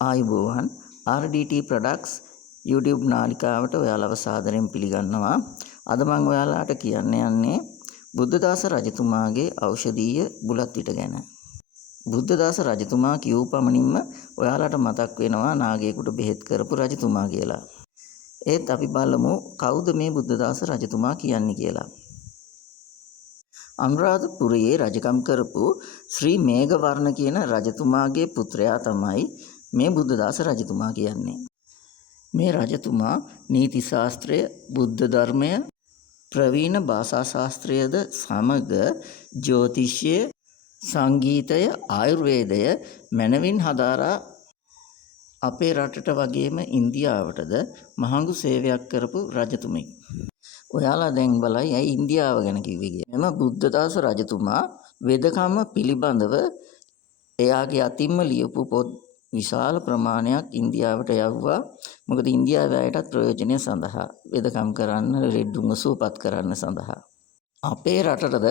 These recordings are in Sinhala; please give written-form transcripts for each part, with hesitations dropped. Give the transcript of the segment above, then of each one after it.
ආයුබෝවන් RDT Products YouTube නාලිකාවට ඔයාලව සාදරයෙන් පිළිගන්නවා. අද මම ඔයාලට කියන්න යන්නේ බුද්ධදාස රජතුමාගේ ඖෂධීය බුලත් විට ගැන. බුද්ධදාස රජතුමා කියූ පමණින්ම ඔයාලට මතක් වෙනවා නාගයෙකුට බෙහෙත් කරපු රජතුමා කියලා. ඒත් අපි බලමු කවුද මේ බුද්ධදාස රජතුමා කියන්නේ කියලා. අනුරාධපුරයේ රජකම් කරපු ශ්‍රී මේඝවර්ණ කියන රජතුමාගේ පුත්‍රයා තමයි මේ බුද්ධදාස රජතුමා කියන්නේ. මේ රජතුමා නීති ශාස්ත්‍රය, බුද්ධ ධර්මය, ප්‍රවීණ භාෂා ශාස්ත්‍රයද සමග ජ්‍යොතිෂය, සංගීතය, ආයුර්වේදය මනවින් හදාරා අපේ රටට වගේම ඉන්දියාවටද මහඟු සේවයක් කරපු රජතුමෙක්. ඔයාලා දැන් බලයි ඇයි ඉන්දියාව ගැන කිව්වේ කියලා. එම බුද්ධදාස රජතුමා වෙදකම පිළිබඳව එයාගේ අතින්ම ලියපු පොත් විශාල ප්‍රමාණයක් ඉන්දියාවට යවුවා. මොකද ඉන්දියාවේ අයටත් ප්‍රයෝජනය සඳහා වෙදකම් කරන්න, ලෙඩුන්ව සුවපත් කරන්න සඳහා. අපේ රටටද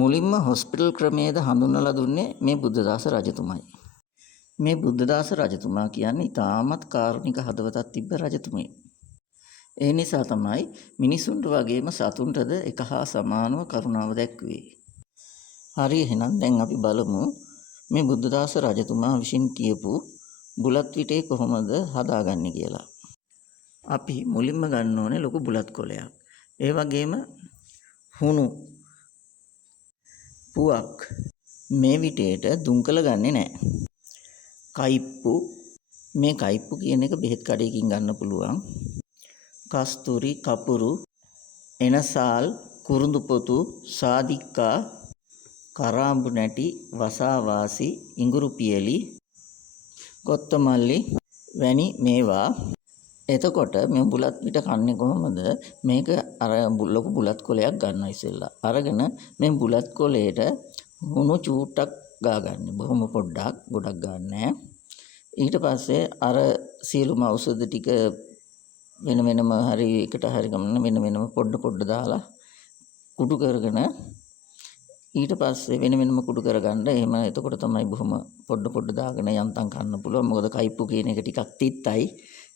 මුලින්ම හොස්පිටල් ක්‍රමයේද හඳුන්වලා දුන්නේ මේ බුද්ධදාස රජතුමයි. මේ බුද්ධදාස රජතුමා කියන්නේ ඉතාමත් කාරුණික හදවතක් තිබ්බ රජතුමෙක්. ඒ නිසා තමයි මිනිසුන්ට වගේම සතුන්ටද එක හා සමානව කරුණාව දැක්වේ. හරි, එහෙනම් දැන් අපි බලමු මේ බුද්ධදාස රජතුමා විසින් කියපු බුලත් විටේ කොහොමද හදාගන්නේ කියලා. අපි මුලින්ම ගන්න ඕනේ ලොකු බුලත් කොලයක්. ඒ වගේම හුණු පුවක්. මේ විටේට දුම්කල ගන්නෙ නැහැ. කයිප්පු, මේ කයිප්පු කියන එක බෙහෙත් කඩේකින් ගන්න පුළුවන්. කස්තුරි, කපුරු, එනසාල්, කුරුඳු පොතු, සාදික්කා, කරාඹු නැටි, වසාවාසි, ඉඟුරු පියලි, කොත්තමල්ලි වැනි මේවා. එතකොට මේ බුලත් පිට කන්නේ කොහොමද? මේක අර ලොකු බුලත් කොලයක් ගන්නවා ඉස්සෙල්ලා. අරගෙන මේ බුලත් කොලේට හුණු චූට්ටක් ගාගන්න. බොහොම පොඩ්ඩක්, ගොඩක් ගන්නෑ. ඊට පස්සේ අර සියලුම ඖෂධ ටික වෙන වෙනම හරි එකට හරි ගමන වෙන වෙනම පොඩ දාලා කුඩු කරගෙන ඊට පස්සේ වෙන වෙනම කුඩු කරගන්න. එහෙම එතකොට තමයි බොහොම පොඩ දාගෙන යන්තම් කන්න පුළුවන්. මොකද කයිප්පු කියන එක ටිකක් තිත්තයි.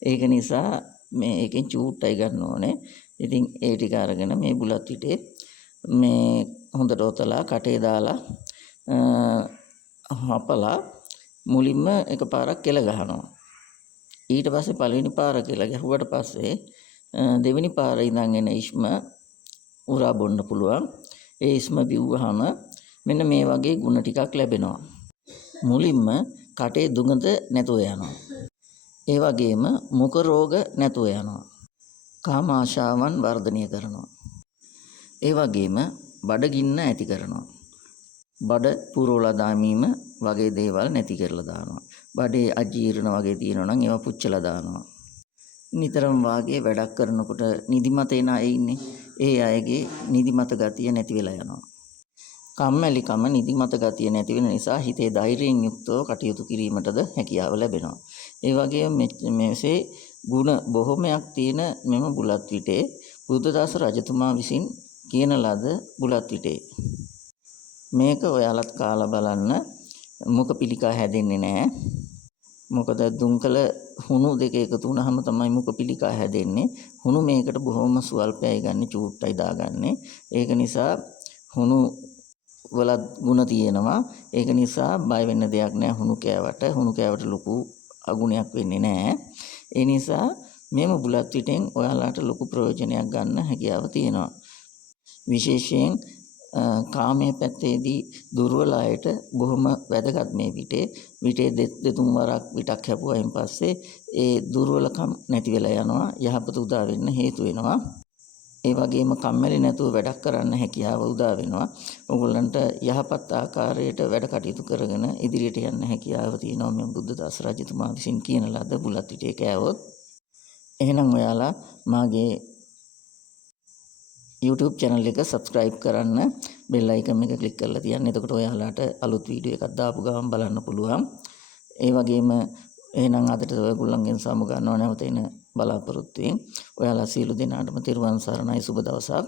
ඒක නිසා මේ එකෙන් චූට්ටයි ගන්න ඕනේ. ඉතින් ඒ ටික අරගෙන මේ බුලත් පිටේ මේ හොඳට ඔතලා කටේ දාලා හපලා මුලින්ම එකපාරක් කෙල ගහනවා. ඊට පස්සේ පළවෙනි පාර කියලා ගැහුවට පස්සේ දෙවෙනි පාර ඉඳන් එන ඉස්ම උරා බොන්න පුළුවන්. ඒ ඉස්ම බිව්වහම මෙන්න මේ වගේ ගුණ ටිකක් ලැබෙනවා. මුලින්ම කටේ දුගඳ නැතුව යනවා. ඒ වගේම මුඛ රෝග නැතුව යනවා. කාම ආශාවන් වර්ධනය කරනවා. ඒ වගේම බඩගින්න ඇති කරනවා. බඩ පුරවලා දාමීම වගේ දේවල් නැති කරලා දානවා. බඩේ අජීර්ණ වගේ තියෙනවා නම් ඒවා පුච්චලා දානවා. නිතරම වාගේ වැඩක් කරනකොට නිදිමත එන අය ඉන්නේ. ඒ අයගේ නිදිමත ගතිය නැති වෙලා යනවා. කම්මැලිකම, නිදිමත ගතිය නැති වෙන නිසා හිතේ ධෛර්යයෙන් යුක්තව කටයුතු කිරීමටද හැකියාව ලැබෙනවා. ඒ වගේම මෙසේ ಗುಣ බොහොමයක් තියෙන මෙම බුලත් විටේ බුද්ධදාස රජතුමා විසින් කියන ලද බුලත් විටේ. මේක ඔයාලත් කාලා බලන්න. මුඛ පිළිකා හැදෙන්නේ නැහැ. මොකද දුම්කල හුණු දෙක එකතු වුණාම තමයි මුඛ පිළිකා හැදෙන්නේ. හුණු මේකට බොහොම ස්වල්පයි ගන්න, චූට්ටයි දාගන්නේ. ඒක නිසා හුණු වල ಗುಣ තියෙනවා. ඒක නිසා බය වෙන්න දෙයක් නැහැ හුණු කෑවට. හුණු කෑවට ලොකු අගුණයක් වෙන්නේ නැහැ. ඒ නිසා මේම බුලත් පිටෙන් ඔයාලට ලොකු ප්‍රයෝජනයක් ගන්න හැකියාව තියෙනවා. විශේෂයෙන් කාමයේ පැත්තේදී දුර්වල අයට බොහොම වැදගත් මේ විටේ දෙතුන් වරක් විටක් හැපුවායින් පස්සේ ඒ දුර්වලකම් නැති වෙලා යනවා. යහපත උදා වෙන්න හේතු වෙනවා. ඒ වගේම කම්මැලි නැතුව වැඩක් කරන්න හැකියාව උදා වෙනවා. ඔයගොල්ලන්ට යහපත් ආකාරයට වැඩ කටයුතු කරගෙන ඉදිරියට යන්න හැකියාව තියෙනවා මේ බුද්ධදාස රජතුමා විසින් කියන ලද බුලත් පිටේ කෑවොත්. එහෙනම් ඔයාලා මාගේ YouTube channel එක subscribe කරන්න, bell icon එක click කරලා තියන්න. එතකොට ඔයාලට අලුත් වීඩියෝ එකක් දාපු ගමන් බලන්න පුළුවන්. ඒ වගේම එහෙනම් අදට ඔයගොල්ලන්ගෙන් සමු ගන්නව නැවත එන බලාපොරොත්තුෙන් ඔයාලා සියලු දෙනාටම තෙරුවන් සරණයි. සුබ දවසක්.